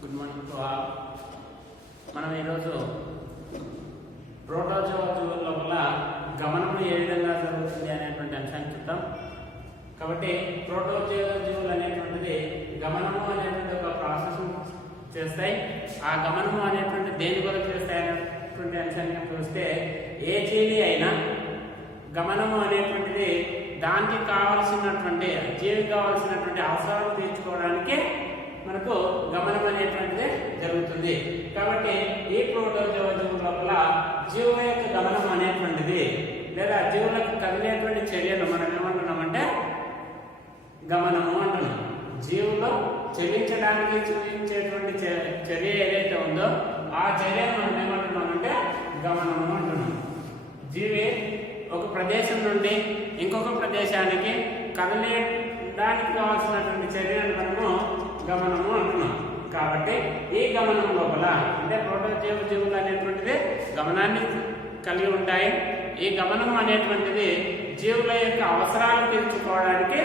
Good morning to all. మనం ఈరోజు protozoa జీవుల లోపల గమనం ఏ విధంగా జరుగుతుంది అనేటువంటి అంశాన్ని చూద్దాం. కాబట్టి ప్రోటోజోవా జీవులు అనేటువంటిది గమనము అనేటువంటి ఒక ప్రాసెస్ చేస్తాయి. ఆ గమనము అనేటువంటి దేని కొరకు చేస్తాయి అనేటువంటి అంశాన్ని చూస్తే ఏ జీవి అయినా గమనము అనేటువంటిది దానికి కావాల్సినటువంటి జీవికి కావాల్సినటువంటి అవసరాలు తీర్చుకోవడానికి మనకు గమనం అనేటువంటిది జరుగుతుంది. కాబట్టి ఈ ప్రోటోజోవా జీవుల లోపల జీవుల యొక్క గమనం అనేటువంటిది లేదా జీవులకు కదిలేటువంటి చర్యలు మనం ఏమంటున్నామంటే గమనము అంటున్నాం. జీవులు చెల్లించడానికి చూపించేటువంటి చర్య ఏదైతే ఉందో ఆ చర్యను మనం ఏమంటున్నామంటే గమనము అంటున్నాం. జీవి ఒక ప్రదేశం నుండి ఇంకొక ప్రదేశానికి కదిలేయడానికి కావాల్సినటువంటి చర్యను మనము గమనము అంటున్నాం. కాబట్టి ఈ గమనం లోపల అంటే ప్రోటోజోవా జీవులు అనేటువంటిది గమనాన్ని కలిగి ఉంటాయి. ఈ గమనం అనేటువంటిది జీవుల యొక్క అవసరాలు తీర్చుకోవడానికి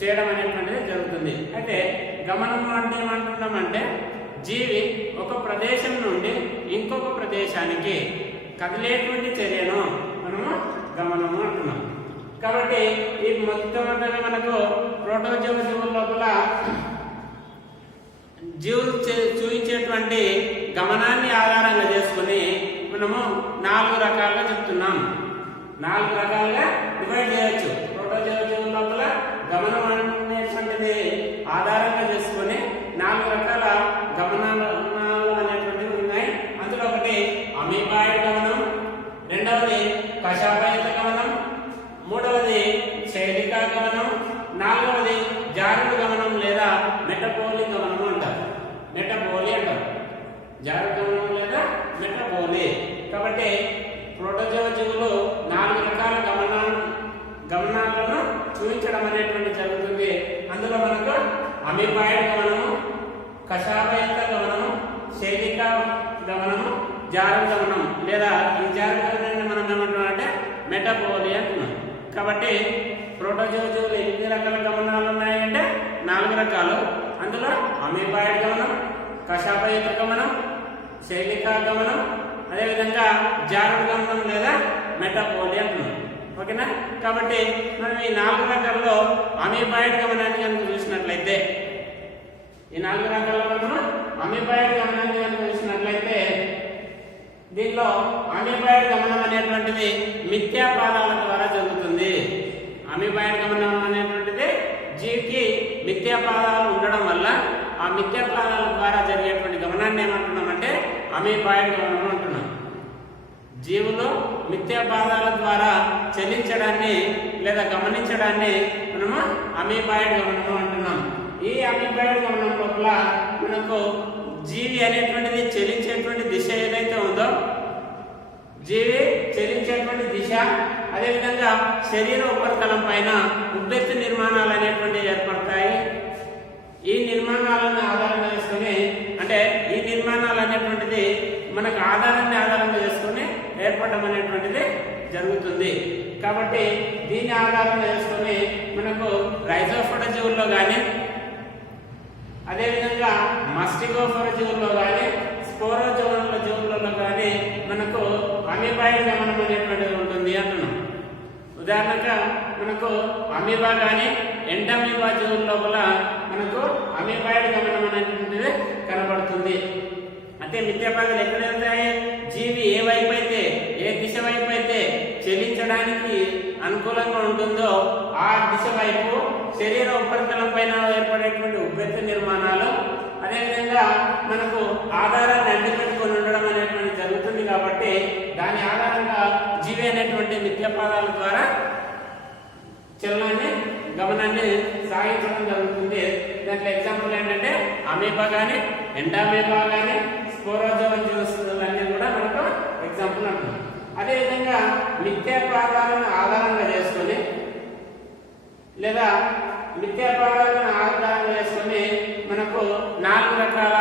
చేయడం అనేటువంటిది జరుగుతుంది. అయితే గమనము అంటే ఏమంటున్నామంటే జీవి ఒక ప్రదేశం నుండి ఇంకొక ప్రదేశానికి కదిలేటువంటి చర్యను మనము గమనము అంటున్నాం. కాబట్టి ఈ మొట్టమొదటిగా మనకు ప్రోటోజోవా జీవుల లోపల జీవులు చూపించేటువంటి గమనాన్ని ఆధారంగా చేసుకుని మనము 4 రకాలుగా చెప్తున్నాం. 4 రకాలుగా డివైడ్ చేయొచ్చు. ప్రోటోజోవా జీవుల లోపల గమనం అనేటువంటిది ఆధారంగా చేసుకుని 4 రకాల గమనాలు అనేటువంటివి ఉన్నాయి. అందులో ఒకటి అమీబాయిడ్ గమనం, రెండవది కశాపయుత గమనం, మూడవది శైలికా గమనం, నాలుగవది జారుడు గమనం లేదా మెటబోలి గమనం అంటారు. మెటబోలి అంటారు జారుడు గమనం లేదా మెటబోలి. కాబట్టి ప్రోటోజోవా జీవులు 4 రకాల గమనాలను చూపించడం అనేటువంటి జరుగుతుంది. అందులో మనకు అమీబాయిడ్ గమనము, కశాపయుత గమనము, శైలికా గమనము, జారుడు గమనం లేదా ఈ జారుడు గమనాన్ని మనం ఏమంటున్నామంటే మెటబోలి అంటున్నాం. కాబట్టి ప్రోటోజోవా జీవులు ఎన్ని రకాల గమనాలు ఉన్నాయంటే 4 రకాలు. అందులో అమీబాయిడ్ గమనం, కశాపయుత గమనం, శైలికా గమనం, అదేవిధంగా జారుడు గమనం లేదా మెటబోలి అంటున్నాం. ఓకేనా? కాబట్టి మనం ఈ 4 రకాల్లో అమీబాయిడ్ గమనాన్ని కనుక చూసినట్లయితే ఈ 4 రకాల్లో మనము అమీబాయిడ్ గమనాన్ని కనుక చూసినట్లయితే దీనిలో అమీబాయిడ్ గమనం అనేటువంటిది మిథ్యా పాదాల ద్వారా జరుగుతుంది. అమీబాయిడ్ గమనం అనేటువంటిది జీవికి మిథ్యా పాదాలు ఉండడం వల్ల ఆ మిథ్యా పాదాల ద్వారా జరిగేటువంటి గమనాన్ని ఏమంటున్నామంటే అమీబాయిడ్ గమనం అంటున్నాం. జీవులు మిథ్యా పాదాల ద్వారా చెల్లించడాన్ని లేదా గమనించడాన్ని మనము అమీబాయిడ్ గమనము అంటున్నాం. ఈ అమీబాయిడ్ గమనం లోపల మనకు జీవి అనేటువంటిది చెల్లించేటువంటి దిశ ఏదైతే ఉందో జీవి చెల్లించేటువంటి దిశ, అదేవిధంగా శరీర ఉపరితలం పైన ఉబ్బెత్తు నిర్మాణాలు అనేటువంటివి ఏర్పడతాయి. ఈ నిర్మాణాలను ఆధారంగా చేసుకుని అంటే ఈ నిర్మాణాలు అనేటువంటిది మనకు ఆధారంగా చేసుకుని ఏర్పడడం అనేటువంటిది జరుగుతుంది. కాబట్టి దీన్ని ఆధారంగా చేసుకుని మనకు రైజోఫోడ జీవుల్లో కానీ అదేవిధంగా మస్టిగోఫోర జీవుల్లో కానీ స్పోరోజోవా జీవులలో కానీ మనకు అమీబాయిడ్ గమనం అనేటువంటిది ఉంటుంది అంటున్నాం. ఉదాహరణగా మనకు అమీబా కానీ ఎండమీబా జీవుల లోపల మనకు అమీబాయిడ్ గమనం అనేటువంటిది కనబడుతుంది. అంటే మిథ్యాపాదాలు ఎక్కడ వెళ్తాయి? జీవి ఏ వైపు అయితే ఏ దిశ వైపు అయితే చెల్లించడానికి అనుకూలంగా ఉంటుందో ఆ దిశ వైపు శరీర ఉపరితలం పైన ఏర్పడేటువంటి ఉబ్బెత్తు నిర్మాణాలు, అదేవిధంగా మనకు ఆధారాన్ని అడ్డుపెట్టుకొని ఉండడం అనేటువంటి జరుగుతుంది. కాబట్టి దాని ఆధారంగా జీవి అనేటువంటి మిథ్యాపాదాల ద్వారా చలనాన్ని గమనాన్ని సాగించడం జరుగుతుంది. దాంట్లో ఎగ్జాంపుల్ ఏంటంటే అమీబా కానీ ఎండామీబా కానీ స్పోరోజోవా జీవులన్నీ కూడా మనకు ఎగ్జాంపుల్ అంటున్నాం. అదేవిధంగా మిథ్యాపాదాలను ఆధారంగా చేసుకొని లేదా మిథ్యాపాదాలను ఆధారంగా చేసుకొని మనకు 4 రకాల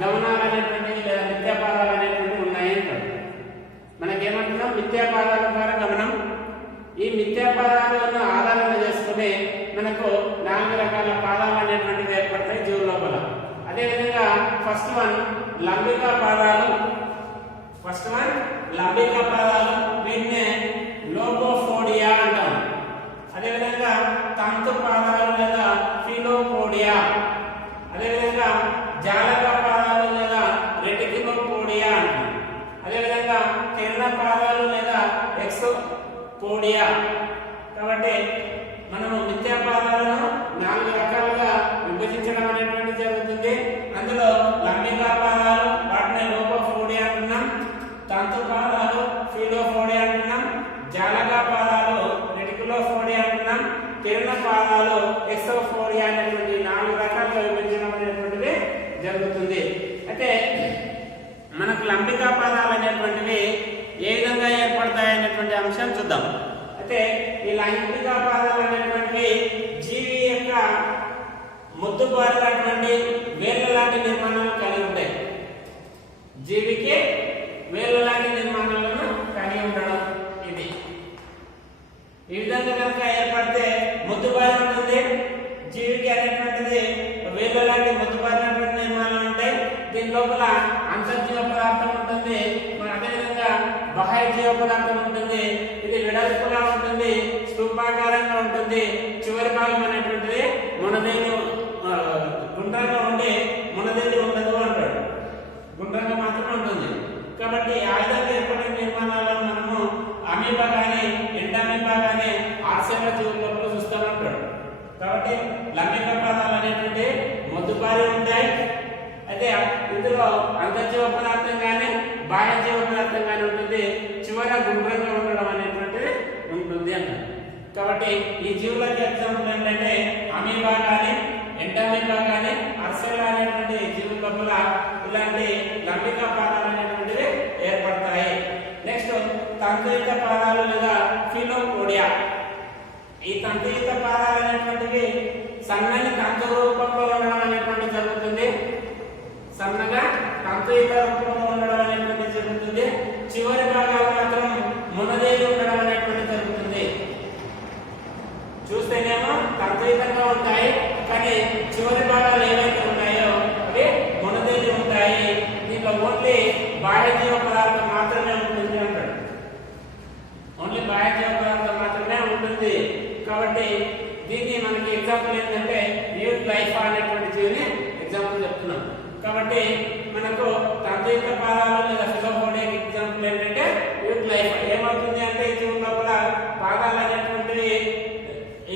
గమనాలు అనేటువంటివి లేదా మిథ్యాపాదాలు అనేటువంటివి ఉన్నాయి అంటారు. మనకేమంటున్నాం? మిథ్యాపాదాల ద్వారా గమనం. ఈ మిథ్యాపాదాలను ఆధారంగా చేసుకుని మనకు 4 రకాల పాదాలు అనేటువంటివి ఏర్పడతాయి జీవుల లోపల. అదేవిధంగా ఫస్ట్ వన్ లంబిక పాదాలు, వీటిని లోబోఫోడియా అంటాం. అదేవిధంగా తంతు పాదాలు లేదా ఫిలోపోడియా, అదేవిధంగా జాలక పాదాలు లేదా రెటిక్యులోపోడియా అంటాం. అదేవిధంగా కిరణ పాదాలు లేదా ఎక్సోపోడియా. కాబట్టి మనము మిథ్యా పాదాలను 4 రకాలుగా విభజించడం అనేటువంటి జరుగుతుంది. అందులో లంబికా పాదాలు వాటిని లోబోఫోడియా అంటున్నాం, తంతు పాదాలు ఫిలోపోడియా అంటున్నాం, జాలక పాదాలు రెటిక్యులోపోడియా అంటున్నాం, కిరణ పాదాలు ఎక్సోపోడియా అనేటువంటి 4 రకాలుగా విభజించడం అనేటువంటిది జరుగుతుంది. అయితే మనకు లంబికా పాదాలు అనేటువంటివి ఏ విధంగా ఏర్పడతాయి అనేటువంటి అంశం చూద్దాం. అయితే ఈ లంబికా పాదాలు అనేటువంటివి జీవి యొక్క ముద్దుబారినటువంటి వేళ్ళ లాంటి నిర్మాణాలు కలిగి ఉంటాయి. జీవికి వేళ్ళ లాంటి నిర్మాణాలను కలిగి ఉండడం ఇది. ఈ విధంగా కనుక ఏర్పడితే ముద్దుబారి ఉంటుంది. జీవికి అనేటువంటిది వేళ్ళ లాంటి ముద్దుబారినటువంటి నిర్మాణాలు ఉంటాయి. దీని లోపల అంతర్జీవ పదార్థం ఉంటుంది, అదేవిధంగా బాహ్య జీవ పదార్థం ఉంటుంది. ఇది వెడల్పుగా ఉంటుంది, స్తూపాకారంగా ఉంటుంది. చివరి భాగం అనేటువంటిది మునదేని గుండ్రంగా ఉండి మునదేని ఉండదు అంటాడు. గుండ్రంగా మాత్రమే ఉంటుంది. కాబట్టి ఆ విధంగా ఏర్పడిన నిర్మాణాలను మనము అమీబా కానీ ఎండామీబా కానీ ఆర్సెల జీవుల లోపల చూస్తామంటాడు. కాబట్టి లంబిక పాదాలు అనేటువంటి మొద్దుబారి ఉంటాయి. అయితే ఇందులో అంతర్జీవ పదార్థం కానీ బాహ్య జీవ పదార్థం కానీ ఉంటుంది. చివర గుండ్రంగా ఉండడం అనేటువంటిది ఉంటుంది అంటారు. కాబట్టి ఈ జీవులకి ఎగ్జాంపుల్ ఏంటంటే అమీబా కానీ ఎండామీబా కానీ ఆర్సెలా అనేటువంటి జీవుల లోపల ఇలాంటి లంబిక పాదాలు అనేటువంటివి ఏర్పడతాయి. నెక్స్ట్ తంతుయుత పాదాలు లేదా ఫిలోపోడియా. ఈ తంతుయుత పాదాలు అనేటువంటివి సన్నని తంతు రూపంలో ఉండడం అనేటువంటి జరుగుతుంది. సన్నగా తంతుయుత రూపంలో ఉండడం అనేటువంటి జరుగుతుంది. చివరి భాగాలు మాత్రం మునదేవి ఉండడం అనేటువంటి జరుగుతుంది. చూస్తేనేమో తంతుయుతంగా ఉంటాయి, కానీ చివరి భాగాలు ఏవైతే ఉంటాయో అవి మునదేవి ఉంటాయి. దీంట్లో ఓన్లీ బాహ్య జీవ పదార్థం మాత్రమే ఉంటుంది అంటాడు. ఓన్లీ బాహ్య జీవ పదార్థం మాత్రమే ఉంటుంది. కాబట్టి దీన్ని మనకి ఎగ్జాంపుల్ ఏంటంటే యూత్ లైఫ్ అనేటువంటి జీవిని ఎగ్జాంపుల్ చెప్తున్నాం. కాబట్టి మనకు తంతుయుత పాదాలు లేదా ఫిలోపోడియా ఎగ్జాంపుల్ ఏంటంటే యూత్ లైఫ్. ఏమవుతుంది అంటే ఈ జీవుల లోపల పాదాలు అనేటువంటివి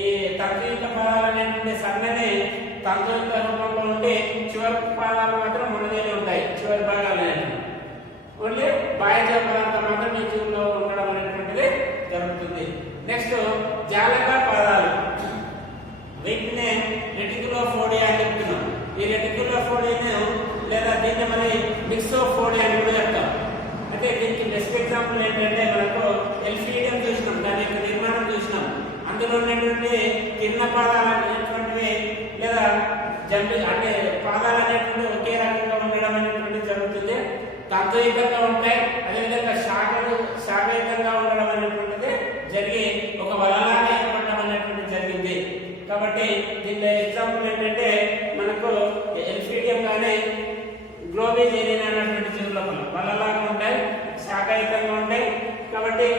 ఈ తంతుయుత పాదాలు అనేటువంటి సన్నని తంతుయుత రూపంలో ఉండి చివరి పాదాలు మాత్రం మునదేలి ఉంటాయి. చివరి భాగాలు అనేటువంటి ఓన్లీ బాహ్య పదార్థం మాత్రం ఈ జీవుల్లో ఉండడం అనేటువంటిది జరుగుతుంది. నెక్స్ట్ జాలక పాదాలు, వీటిని రెటిక్యులోపోడియా అని చెప్తున్నాం. ఈ రెటిక్యులోపోడియాను లేదా దీన్ని మరి మిక్సోపోడియా అని కూడా చెప్తాం. అయితే దీనికి బెస్ట్ ఎగ్జాంపుల్ ఏంటంటే మనకు ఎల్ఫీడియం చూసినాం, దాని యొక్క నిర్మాణం చూసినాం. అందులో ఉన్నటువంటి కింద పాదాలు అనేటువంటివి లేదా జంబి అంటే పాదాలు అనేటువంటి ఒకే రకంగా ఉండడం అనేటువంటి జరుగుతుంది. తంతుయుతంగా ఉంటాయి. అదేవిధంగా శాఖయుతంగా ఉండడం అనేటువంటిది జరిగి ఒక వలలాగా ఏర్పడడం అనేటువంటి జరిగింది. కాబట్టి దీని ఎగ్జాంపుల్ ఏంటంటే మనకు ఎల్ఫీడియం కానీ గ్లోబిజెరిన్ అనేటువంటి జీవుల వలలాగా ఉంటాయి, శాఖయుతంగా ఉంటాయి. కాబట్టి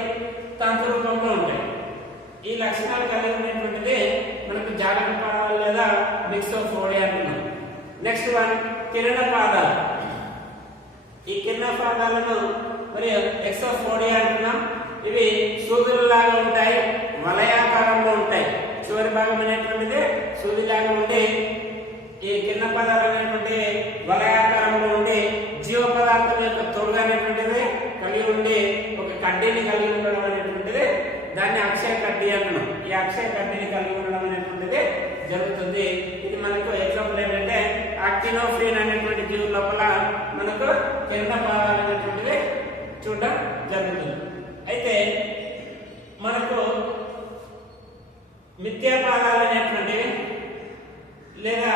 తంతు రూపంలో ఉంటాయి. ఈ లక్షణాలు కలిగి ఉన్నటువంటిది మనకు జాలక పాదాలు లేదా మిక్సోపోడియా అంటున్నాం. నెక్స్ట్ వన్ కిరణ పాదాలు. ఈ కిరణ పాదాలను మరి ఎక్సోపోడియా అంటున్నాం. ఇవి సూదులలాగా ఉంటాయి, వలయాకారంలో ఉంటాయి. చివరి భాగం అనేటువంటిది సూదిలాగా ఉండి ఈ కిరణ పదాలు అనేటువంటి వలయాకారంలో ఉండి జీవ పదార్థం యొక్క తొడుగు అనేటువంటిది కలిగి ఉండి ఒక కడ్డీని కలిగి ఉండడం అనేటువంటిది దాన్ని అక్షయ కడ్డీ అంటున్నాం. ఈ అక్షయ కడ్డీని కలిగి ఉండడం అనేటువంటిది జరుగుతుంది. ఇది మనకు ఎగ్జాంపుల్ ఏంటంటే యాక్టినోఫ్రీన్ అనేటువంటి జీవుల లోపల మనకు కిరణ పాదాలు అనేటువంటివి చూడడం జరుగుతుంది. అయితే మనకు మిథ్యా పాదాలు అనేటువంటివి లేదా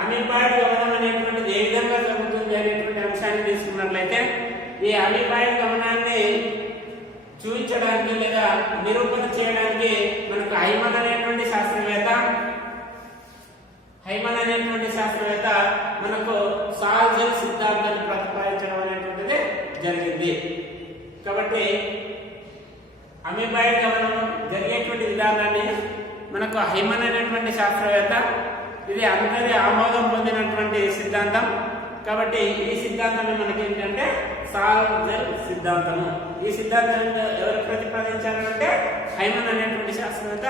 అమీబాయిడ్ గమనం అనేటువంటిది ఏ విధంగా జరుగుతుంది అనేటువంటి అంశాన్ని తీసుకున్నట్లయితే ఈ అమీబాయిడ్ గమనాన్ని చూపించడానికి లేదా నిరూపణ చేయడానికి మనకు హైమన్ అనేటువంటి శాస్త్రవేత్త మనకు సిద్ధాంతాన్ని ప్రతిపాదించడం అనేటువంటిది జరిగింది. కాబట్టి అమీబాయిడ్ గమనం జరిగేటువంటి విధానాన్ని మనకు హైమన్ అనేటువంటి శాస్త్రవేత్త ఇది అందరి ఆమోదం పొందినటువంటి సిద్ధాంతం. కాబట్టి ఈ సిద్ధాంతాన్ని మనకి ఏంటంటే సాల్జర్ సిద్ధాంతము. ఈ సిద్ధాంతాన్ని ఎవరు ప్రతిపాదించారంటే హైమన్ అనేటువంటి శాస్త్రవేత్త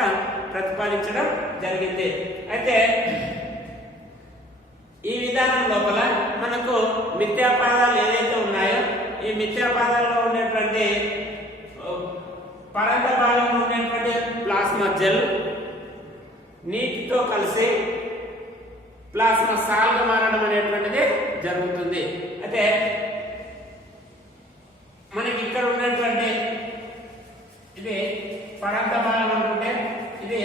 ప్రతిపాదించడం జరిగింది. అయితే ఈ విధానం లోపల మనకు మిథ్యాపాదాలు ఏదైతే ఉన్నాయో ఈ మిథ్యాపాదాల్లో ఉండేటువంటి పరంత భాగంలో ఉండేటువంటి ప్లాస్మా జెల్ నీటితో కలిసి ప్లాస్మా సాల్గా మారడం అనేటువంటిది జరుగుతుంది. అయితే మనకి ఇక్కడ ఉన్నటువంటి ఇది పరంత భాగం అనుకుంటే ఇది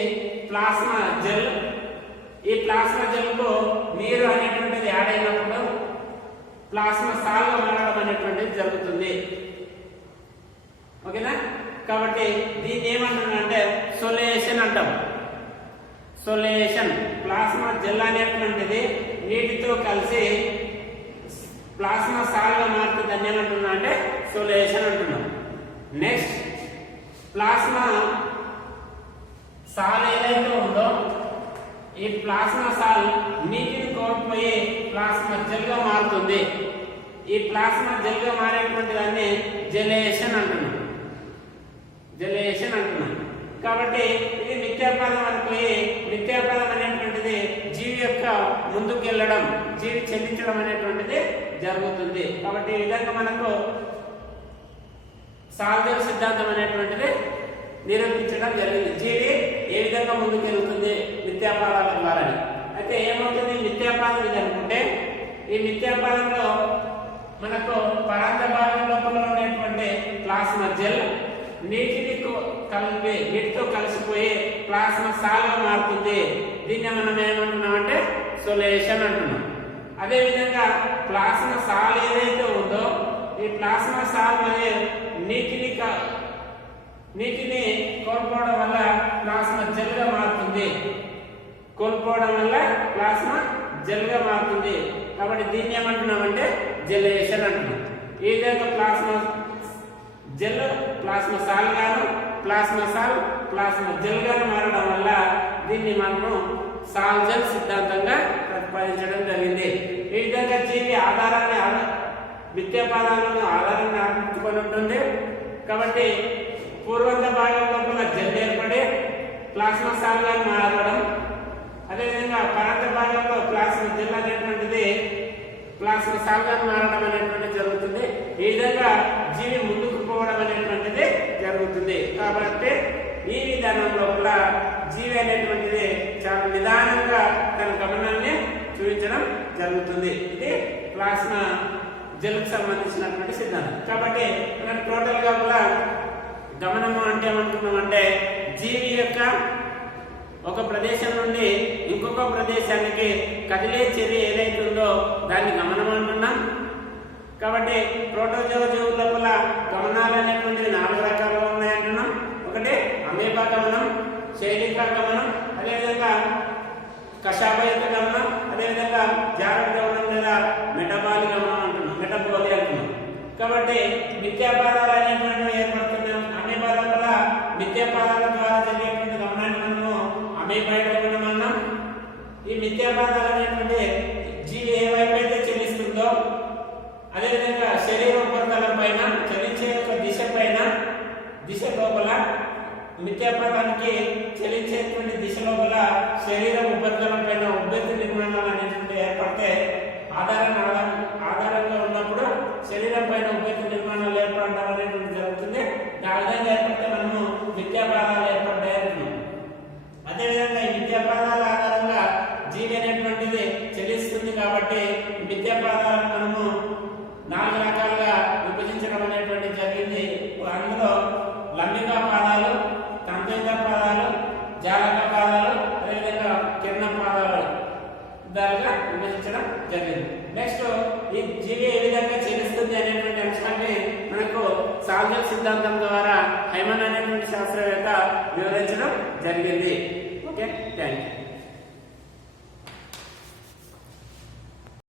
ప్లాస్మా జెల్. ఈ ప్లాస్మా జెల్కు నీరు అనేటువంటిది యాడ్ అయినప్పుడు ప్లాస్మా సాల్గా మారడం అనేటువంటిది జరుగుతుంది. ఓకేనా? కాబట్టి దీన్ని ఏమంటారంటే సొల్యూషన్ అంటాం. సొల్యూషన్ ప్లాస్మా జెల్ అనేటువంటిది నీటితో కలిసి ప్లాస్మా సాల్గా మారుతుంది. దాన్ని ఏమంటున్నా అంటే సొల్యూషన్ అంటున్నాం. నెక్స్ట్ ప్లాస్మా సాల్ ఏదైతే ఉందో ఈ ప్లాస్మా సాల్ నీటిని కోల్పోయి ప్లాస్మా జెల్గా మారుతుంది. ఈ ప్లాస్మా జెల్గా మారేటువంటి దాన్ని జెలేషన్ అంటున్నాం. జెలేషన్ అంటున్నాం. కాబట్టి ఇది మిథ్యాపాదం అనుకోయి మిథ్యాపాదం అనేటువంటిది జీవి యొక్క ముందుకు వెళ్ళడం, జీవి చెల్లించడం అనేటువంటిది జరుగుతుంది. కాబట్టి ఈ విధంగా మనకు సాల్జర్ సిద్ధాంతం అనేటువంటిది నిరూపించడం జరిగింది. జీవి ఏ విధంగా ముందుకు వెళ్తుంది మిథ్యాపాదాల ద్వారా. అయితే ఏమవుతుంది మిథ్యాపాదం ఇది అనుకుంటే ఈ మిథ్యాపాదంలో మనకు పరాంత భాగం లోపల ఉండేటువంటి ప్లాస్మా జెల్ నీటితో కలిసిపోయి ప్లాస్మా సాల్గా మారుతుంది. దీన్ని మనం ఏమంటున్నామంటే సొల్యూషన్ అంటున్నాం. అదేవిధంగా ప్లాస్మా సాల్ ఏదైతే ఉందో ఈ ప్లాస్మా సాల్ మరియు నీటిని కోల్పోవడం వల్ల ప్లాస్మా జెల్గా మారుతుంది. కోల్పోవడం వల్ల ప్లాస్మా జెల్గా మారుతుంది. కాబట్టి దీన్ని ఏమంటున్నామంటే జెలేషన్ అంటున్నాం. ఈ విధంగా ప్లాస్మా జెల్ ప్లాస్మా సాల్ గాను ప్లాస్మా సాల్ ప్లాస్మా జెల్ గాను మారడం వల్ల దీన్ని మనము సాల్జర్ సిద్ధాంతంగా ప్రతిపాదించడం జరిగింది. ఈ విధంగా జీవి ఆధారాన్ని మిథ్యాపాదాలను ఆధారంగా ఆరంభించుకొని ఉంటుంది. కాబట్టి పూర్వంత భాగం లోపల జెల్ ఏర్పడి ప్లాస్మా సాల్ గాను మారడం, అదేవిధంగా పరాంత భాగంలో ప్లాస్మా జెల్ అనేటువంటిది ప్లాస్మా సాల్ గాను మారడం అనేటువంటిది జరుగుతుంది. ఈ విధంగా జీవి ముందుకు పోవడం అనేటువంటిది జరుగుతుంది. కాబట్టి ఈ విధానం లోపల జీవి అనేటువంటిది చాలా నిదానంగా తన గమనాన్ని చూపించడం జరుగుతుంది. ఇది ప్లాస్మా జెల్కు సంబంధించినటువంటి సిద్ధాంతం. కాబట్టి మనం టోటల్ గా కూడా గమనము అంటే ఏమనుకున్నామంటే జీవి యొక్క ఒక ప్రదేశం నుండి ఇంకొక ప్రదేశానికి కదిలే చర్య ఏదైతే ఉందో దాన్ని గమనం అంటున్నాం. కాబట్టి ప్రోటోజోవా జీవుల లోపల గమనాలు అనేటువంటివి 4 రకాలుగా ఉన్నాయంటున్నాం. ఒకటి అమీబా గమనం, శైలికా గమనం, అదేవిధంగా కషాయయుత గమనం, అదేవిధంగా జాగ్రత్త గమనం లేదా మెటబాలి గమనం అంటున్నాం, మెటబోలి అంటున్నాం. కాబట్టి మిథ్యాపాదాలు అనేటువంటివి ఏర్పడుతున్నాం. అమీబా లోపల మిథ్యాపాదాల ద్వారా జరిగేటువంటి గమనాన్ని మనము అమీబాయిడ్ గమనం అన్నాం. ఈ మిథ్యాపాదాలు అనేటువంటి జీవి ఏ వైపు అయితే చెల్లిస్తుందో అదేవిధంగా శరీర ఉపరితలం పైన చలించే యొక్క దిశ లోపల మిథ్యాపాదానికి చలించేటువంటి దిశ లోపల శరీర ఉపరితలం పైన ఉబ్బెత్తు నిర్మాణాలు అనేటువంటి ఏర్పడితే ఆధారంగా ఉన్నప్పుడు శరీరం పైన ఉబ్బెత్తు నిర్మాణాలు ఏర్పడడం అనేటువంటి జరుగుతుంది. ఆ విధంగా ఏర్పడితే మనము మిథ్యాపాదాలు ఏర్పడ్డాయి. అదేవిధంగా ఈ మిథ్యాపాదాల ఆధారంగా జీవి అనేటువంటిది చెల్లిస్తుంది. కాబట్టి మిథ్యాపాదాలను మనము 4 రకాలుగా విభజించడం అనేటువంటి జరిగింది. అందులో లంబికా పాదాలు, తంత్రిక పాదాలు, జాలక పాదాలు, అదేవిధంగా కిరణ పాదాలు విధాలుగా విభజించడం జరిగింది. నెక్స్ట్ ఈ జీవి ఏ విధంగా చెల్లిస్తుంది అనేటువంటి అంశాన్ని మనకు సాల్జర్ సిద్ధాంతం ద్వారా హైమన్ అనేటువంటి శాస్త్రవేత్త వివరించడం జరిగింది. Okay, thank you.